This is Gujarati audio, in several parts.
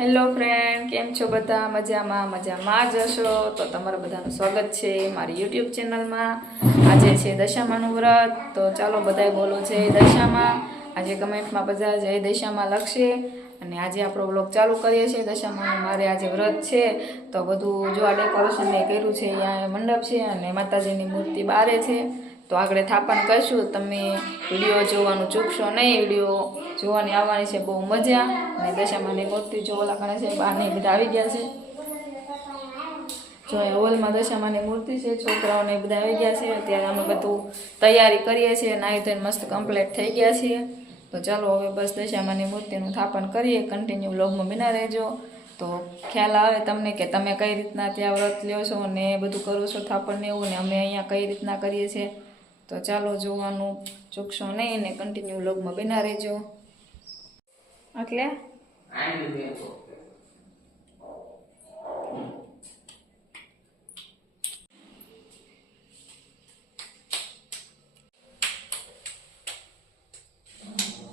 હેલો ફ્રેન્ડ કેમ છો બધા? મજામાં મજામાં જ હશો? તો તમારા બધાનું સ્વાગત છે મારી યુટ્યુબ ચેનલમાં આજે છે દશામાનું વ્રત. તો ચાલો બધાય બોલો છે દશામાં. આજે કમેન્ટમાં બધા જય દશામાં લખશે. અને આજે આપણો બ્લોગ ચાલુ કરીએ છીએ દશામાનું. મારે આજે વ્રત છે. તો બધું જો આ ડેકોરેશન કર્યું છે, અહીંયા મંડપ છે અને માતાજીની મૂર્તિ બારે છે. તો આગળ થાપણ કરશું. તમે વીડિયો જોવાનું ચૂકશો નહીં, વીડિયો જોવાની આવવાની છે, બહુ મજા. અને દશામાની મૂર્તિ જોવા કરે છે બહારની બધા આવી ગયા છે. જો એ હોલમાં દશામાની મૂર્તિ છે છોકરાઓને બધા આવી ગયા છે. અત્યારે અમે બધું તૈયારી કરીએ છીએ નાહી ધોઈને મસ્ત કમ્પ્લીટ થઈ ગયા છીએ. તો ચાલો હવે બસ દશામાની મૂર્તિનું થાપણ કરીએ કન્ટિન્યુ લોગમાં બિના રહેજો. તો ખ્યાલ આવે તમને કે તમે કઈ રીતના ત્યાં વ્રત લ્યો છો ને બધું કરો છો થાપણ ને એવું ને અમે અહીંયા કઈ રીતના કરીએ છીએ. તો ચાલો જોવાનું ચૂકશો નહીં ને કન્ટિન્યુ લોગમાં બિના રહેજો. એટલે?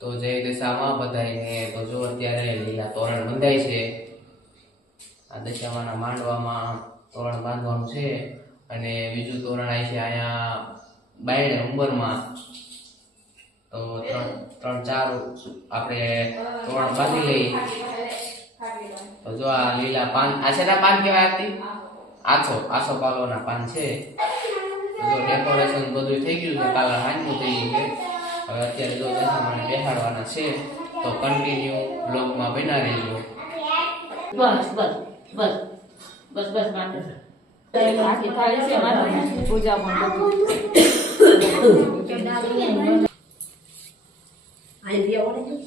તો જય દિશામાં બધાને તો જો અત્યારે લીલા તોરણ બંધાય છે. આ દશામાના માંડવામાં તોરણ બાંધવાનું છે અને બીજું તોરણ આવી છે અહીંયા બાયડે ઉંબરમાં. તો ત્રણ ત્રણ ચાર આપણે ત્રણ બાંધી લઈ તો જો આ લીલા પાન આ શેના પાન કહેવાય આપતી આછો આછો પાલોના પાન છે. જો ડેકોરેશન બધું થઈ ગયું છે કાલે હાંજનું થઈ ગયું છે. હવે અત્યારે જો દશામાને બેહાડવાના છે તો કન્ટિન્યુ બ્લોગમાં બના રહેજો. બસ બસ બસ બસ બસ માટે પૂજા થાળી છે માતાજીની પૂજા પણ બધું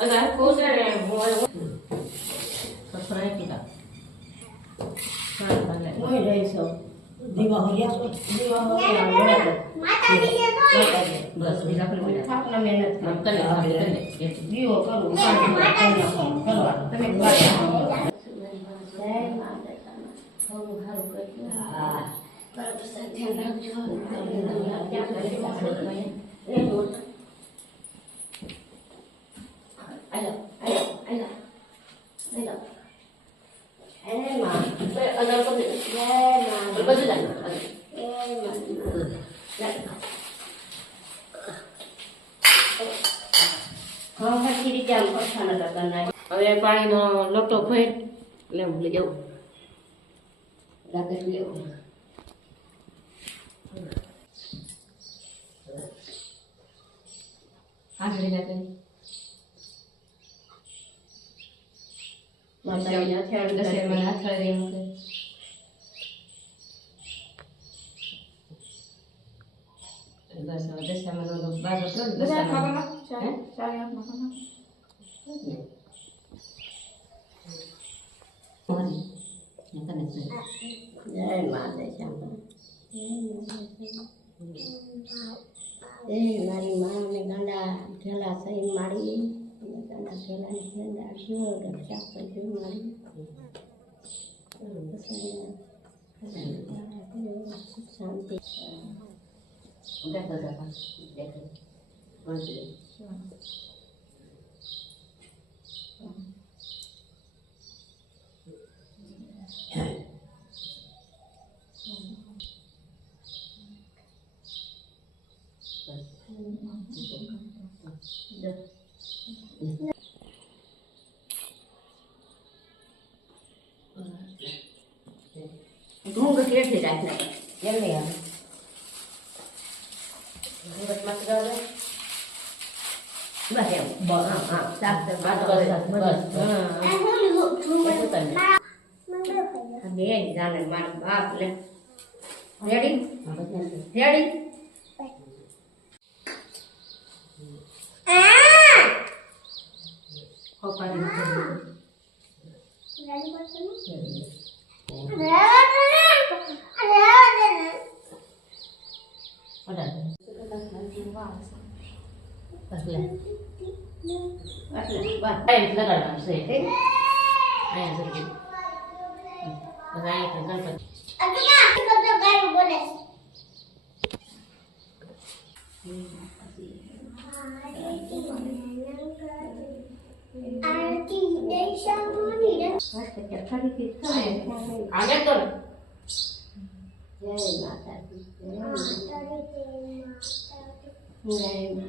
અગર કોસરે બોલ સસરા કીધા સારું બને હું રહીશો દીવા હોયા દીવા હોયા બસ બીજા પર બોલ્યા થાપના મહેનત આમ કરે કરે દીવો કરું કરવા તમે હા એને માં અગર કોઈ એ માં બધું જાય હા હરખી રીતે આમ પઠા નતા કરનાર હવે પાણીનો લોટો ભેર લેવું લઈ જવું લાગે લેવું આગળ જાતે માતાજીના થેડ દશેરમાં અથડાવી મૂકે બસ હવે દશામાં તો બાર હતો ને બધા દશામાં ખાવામાં ચાલે ચાલે ખાવામાં જય માં જય શ્યામ એ મારી માં ને ગાંડા ઠેલા સહી મારી અને ગાંડા ઠેલા ને ઠેલા જો રક્ષા કરજો મારી શાંતિ દેખો દેખો દેખો બસ ઢૂંગ કેટલી રાખના કેમ નહીં આવે સુરતમાં તો આવે બસ એમ બસ હા હા સાત બસ બસ બસ હા બે જાણે મારા બાપ લે રેડી રેડી લગાડવાનું છે અહીંયા સરખી બસ અહીંયા ગણપતિ આરતી દર્શન ફરીથી કરે. આને તો ને. જય માતાજી જય માતાજી જય માતા ઉપરથી જઈને દીવા કરવાનું. પડ્યા પડ્યા નીચે બધા દીવા. દીવડા મંગલ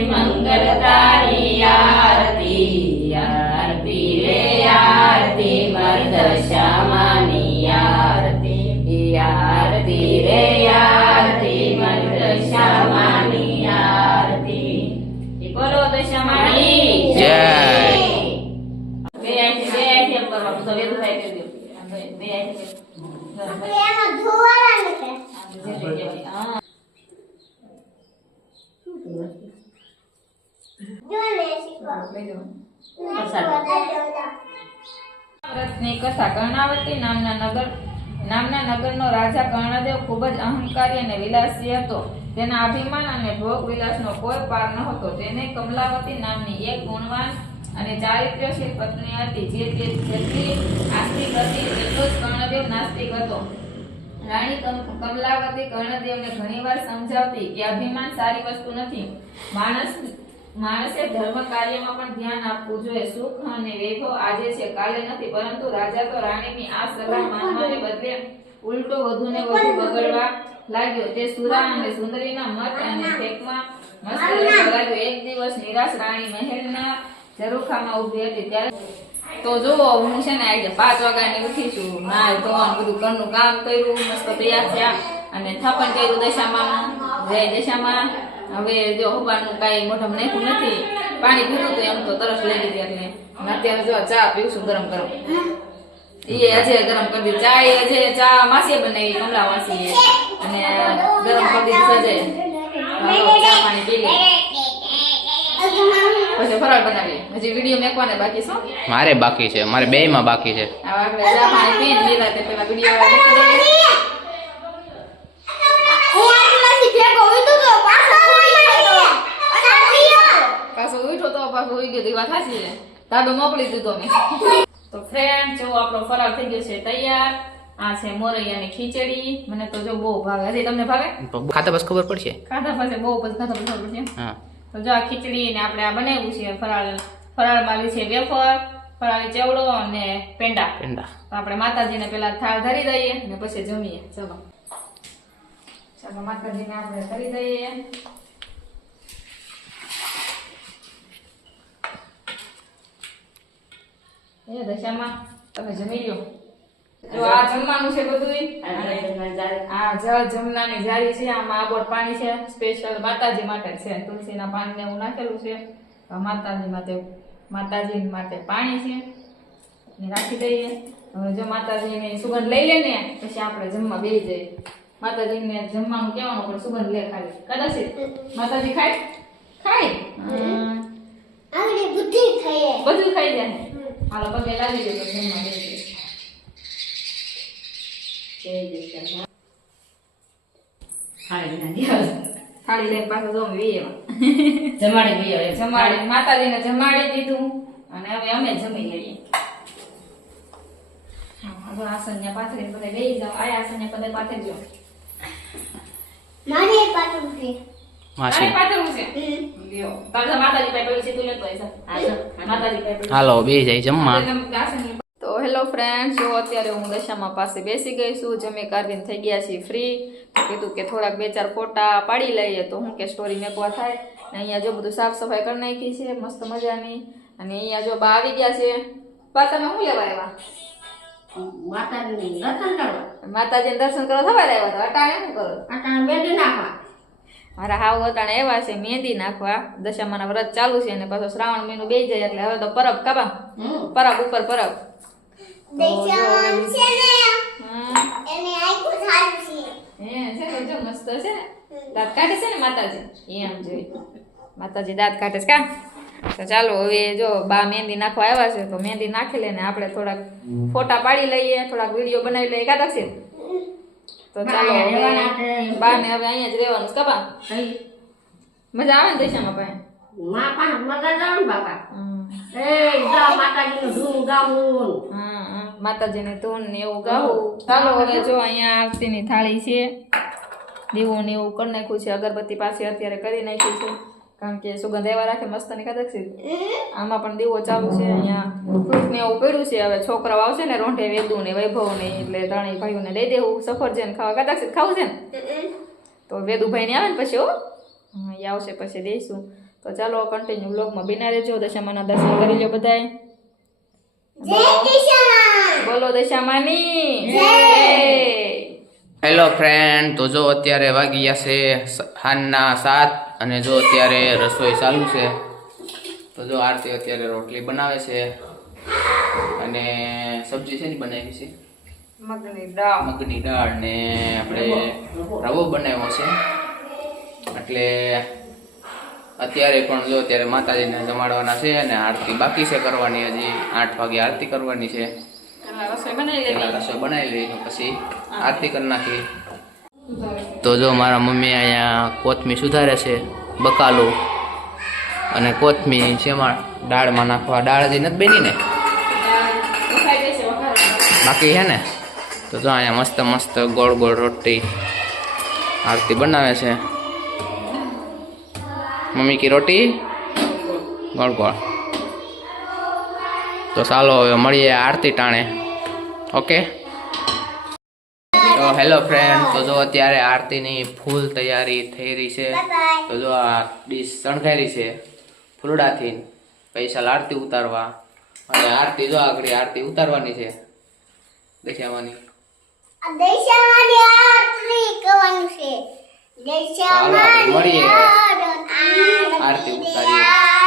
નામના નગર નામના રાજા કર્ણદેવ ખૂબ જ અહંકારી અને વિલાસી હતો. તેના અભિમાન અને ભોગ વિલાસનો કોઈ પાર ન હતો તેને કમલાવતી નામની એક ગુણવાન અને ચારિત્ર્યશીલ પત્ની હતી, જે તે આસ્તિક હતી એટલો જ કર્ણદેવ નાસ્તિક હતો. રાણી કમ- કમલાવતી કર્ણદેવને ઘણીવાર સમજાવતી કે અભિમાન સારી વસ્તુ નથી. માણસ માણસે ધર્મ કાર્યમાં પણ ધ્યાન આપવું જોઈએ. સુખ અને વૈભવ આજે છે કાલે નથી પરંતુ રાજા તો રાણીની આ સલાહ માનવાને બદલે ઉલટો વધુ ને વધુ બગડવા લાગ્યો. તે સુરા અને સુંદરીના મત અને ફેંકમાં મસ્ત લાગ્યો. એક દિવસ નિરાશ રાણી મહેલના ઝરૂખામાં ઊભી હતી. ત્યારે તો જુઓ હું છે ને આજે પાંચ વાગ્યાની ઉઠી છું નાય ધોવાનું બધું ઘરનું કામ કર્યું મસ્ત તૈયાર થયા અને થાપણ કર્યું દશામાં. જય દશામાં. હવે જો હવાનું કાંઈ મોઢામાં નાખ્યું નથી પાણી પીધું તો એમ તો તરસ લઈ લીધી એટલે. અત્યારે જો ચા પીવશું ગરમ ગરમ. એ આજે ગરમ કરી દીધી. ચા એ અજય ચા માસીએ બનાવી કમલા માસીએ. અને ગરમ કરી દીધું સજે. ચા પાણી પી લે. પછી ફરાળ બનાવીએ. હજી વીડિયો મેકવાને બાકી શું મારે બાકી છે. મારે બે માં બાકી છે. ચા પાણી પીને પેલા વીડિયો મૂકી દઈએ પાછો ઉઠો તો ઉઈ ગયો વાત સાચી છે? મોકલી દીધો મેં. તો ફ્રેન્ડ જો આપણો ફરાળ થઈ ગયો છે તૈયાર. આ છે મોરૈયાની ખીચડી. મને તો જો બહુ ભાવે. હજી તમને ભાવે? ખાતા બસ ખબર પડશે. ખાતા પાસે બહુ પછી ખાતા પછી ખબર પડશે. તો જો આ ખીચડી ને આપણે આ બનાવ્યું છે ફરાળ ફરાળ માલી છે વેફર ફરાળી ચેવડો અને પેંડા. પેંડા. તો આપણે માતાજીને પેલા થાળ ધરી દઈએ અને પછી જમીએ. ચલો. ચાલો માતાજીને આપણે ધરી દઈએ. એ દશામાં. તમે જમી લો જો આ જમવાનું છે બધું આ જળ જમનાની જારી છે આમાં આબોટ પાણી છે. સ્પેશિયલ માતાજી માટે છે. તુલસીના પાનને એવું નાખેલું છે. માતાજી માટે માતાજી માટે પાણી છે. ને રાખી દઈએ. હવે જો માતાજીની સુગંધ લઈ લે ને પછી આપણે જમવા બેસી જઈએ. માતાજીને જમવાનું કહેવાનું પણ સુગંધ લે ખાલી. કદાચ માતાજી ખાય? ખાય. હમ. બુદ્ધિ થઈ બધું ખાઈ જાય. હાલો પગે લાગી જાય તો જમવા બેસી જઈએ થાળી લઈને પાછો જો વીએ જમાડી હવે. જમાડી માતાજીને જમાડી દીધું. અને હવે અમે જમી લઈએ. હવે આસન્યા પાથરી બધે લઈ જાઓ. આ આસન્યા બધે પાથરી જાઓ. મારી છે. હાલો બે જાય જમવા તો હેલો ફ્રેન્ડ જો અત્યારે હું દશામાં પાસે બેસી ગઈ છું. જમે કાઢીને થઈ ગયા છીએ ફ્રી કીધું કે થોડાક બે ચાર ફોટા પાડી લઈએ. તો હું કે સ્ટોરી મેકવા થાય. અને અહીંયા જો બધું સાફ સફાઈ કરી નાખી છે મસ્ત મજાની. અને અહીંયા જો બા આવી ગયા છે. બા તમે શું લેવા આવ્યા? માતાજીને દર્શન કરવા. માતાજીને દર્શન કરવા થવા આવ્યા હતા? અટાણે શું કરો? અટાણે બેઠી નાખવા. મારા હાવ અટાણે એવા છે મહેંદી નાખવા. દશામાના વ્રત ચાલુ છે અને પાછો શ્રાવણ મહિનો બે જાય એટલે હવે તો પરબ કાબા પરબ ઉપર પરબ. દેખાવાનું છે ને હા. એને આખું સારું છે. હે છે ને જો મસ્ત દાંત કાઢે છે ને માતાજી? એમ જોઈ. માતાજી દાંત કાઢે છે કા? તો ચાલો હવે જો બા મહેંદી નાખવા આવ્યા છે તો મહેંદી નાખી લઈને આપણે થોડાક ફોટા પાડી લઈએ થોડાક વીડિયો બનાવી લઈએ કાઢા છે તો ચાલો બા હવે ને અહીંયા જ રહેવાનું છે કબા મજા આવે ને દેશામાં ભાઈ? માં પાસે મજા જાવ ને બાપા. એ જા માતાજીનું ધૂન ગાવું હા, હા. માતાજીને ધૂન ને એવું ગાવું ચાલો હવે જો અહીંયા આરતીની થાળી છે. દીવો ને એવું કરી નાખ્યું છે અગરબત્તી પાસે અત્યારે કરી નાખ્યું છે. કારણ કે સુગંધ એવા રાખે મસ્ત ને કદાચ આમાં પણ દીવો ચાલુ છે અહીંયા ફ્રૂટ ને એવું કર્યું છે. હવે છોકરાઓ આવશે ને રોંઢે વેદુ ને વૈભવ ને એટલે ત્રણેય ભાઈઓને દઈ દેવું સફરજન ખાવા. કદાચ ખાવું છે ને? તો વેદુભાઈ ને આવે ને પછી હો. હા એ આવશે પછી દઈશું. તો ચાલો કન્ટિન્યુ બ્લોગમાં બિના રહેજો. દશામાના દર્શન કરી લો બધાય. બોલો દશામાની. જય! હેલો ફ્રેન્ડ તો જો અત્યારે વાગી ગયા છે સાંજના સાત. અને જો અત્યારે રસોઈ ચાલુ છે તો જો આરતી અત્યારે રોટલી બનાવે છે અને સબ્જી છે ને બનાવી છે? મગની દાળ. મગની દાળ ને આપણે રવો. બનાવ્યો છે. એટલે અત્યારે પણ જો અત્યારે માતાજીને જમાડવાના છે અને આરતી બાકી છે કરવાની હજી આઠ વાગે આરતી કરવાની છે. રસોઈ બનાવી લેવી રસોઈ બનાવી લઈ પછી આરતી કરી નાખી. તો જો મારા મમ્મી અહીંયા કોથમી સુધારે છે, બકાલું અને કોથમી શેમાં દાળમાં નાખવા. દાળ હજી નથી બની ને? બાકી છે ને? તો જો અહીંયા મસ્ત મસ્ત ગોળ ગોળ રોટી આરતી બનાવે છે. મમ્મી કી રોટી? ગોળ ગોળ. તો ચાલો હવે મળીએ આરતી ટાણે. ઓકે? હેલો ફ્રેન્ડ તો જો અત્યારે આરતીની ફૂલ તૈયારી થઈ રહી છે. તો જો આ ડીશ શણગારી છે ફૂલડાથી પૈસા આરતી ઉતારવા. અને આરતી જો આગળ આરતી ઉતારવાની છે. દેખાવાની દૈશામાની આરતી ઉતારી આપણે મળીએ. આરતી ઉતારીએ.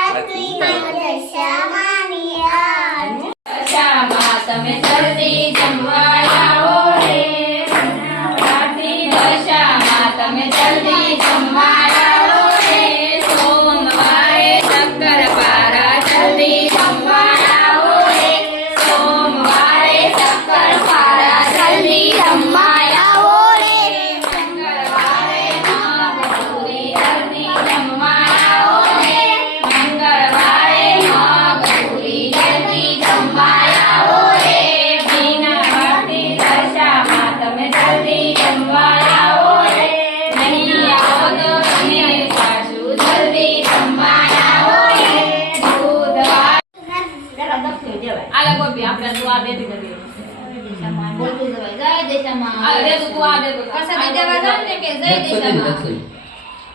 આરતી ઉતારવા દૈશામાની આરતી. દશામાં તમે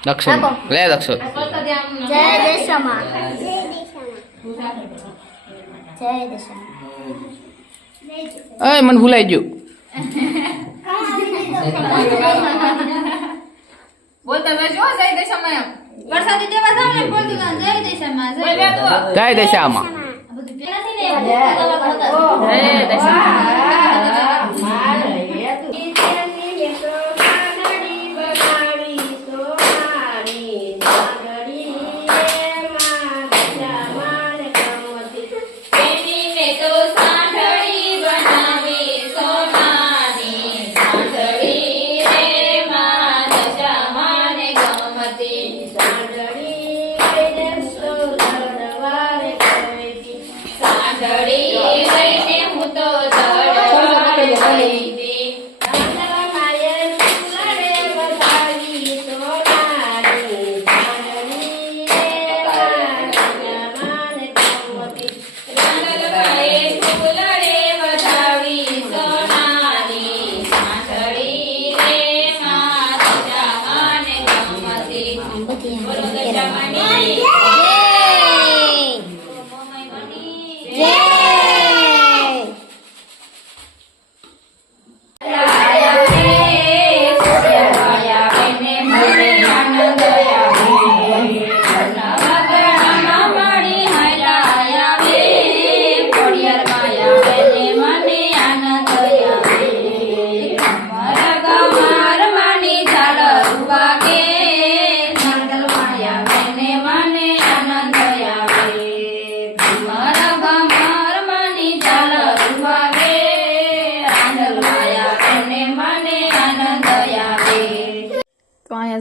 દક્ષિણ. લે દક્ષિણ. કસા જય દશામાં જય દશામાં. જય દશામાં. મને ભૂલાઈ ગયું. બોલતા રહેજો જય દેશામાં એમ. વરસાદી દેવા જાવ ને બોલતું ના જય દેશામાં જય તું. જય દશામાં. જય દેશામાં.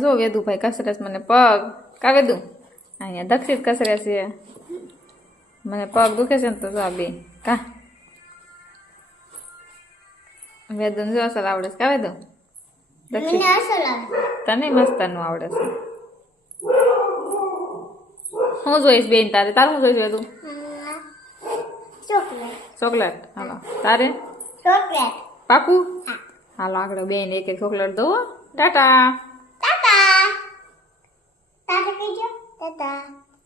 જો વેદુભાઈ કસરસ મને પગ કા વેદુ અહીંયા દક્ષિત કસરે છે. મને પગ દુખે છે ને તો જો આ બે કા? વેદુ જો અસલ આવડે છે કા વેદુ દક્ષિત. તને મસ્તાનું આવડે છે. હું જોઈશ બેન તારે? તારે હું જોઈશ વેદુ? ચોકલેટ. ચોકલેટ. હાલો. તારે? ચોકલેટ. પાકું? હાલો આગળ બેન એક એક ચોકલેટ દો ટાટા ટાટા કીજો ટાટા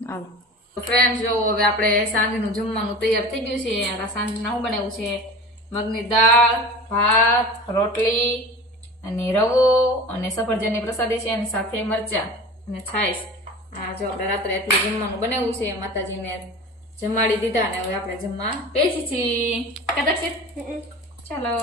હાલો ફ્રેન્ડ જો હવે આપણે સાંજનું જમવાનું તૈયાર થઈ ગયું છે આ સાંજના શું બનાવ્યું છે? મગની દાળ ભાત રોટલી અને રવો અને સફરજનની પ્રસાદી છે અને સાથે મરચા અને છાશ. આ જો આપણે રાત્રે એટલું જમવાનું બનાવ્યું છે માતાજીને જમાડી દીધા અને હવે આપણે જમવા બેસી છીએ. કદાચ ચાલો.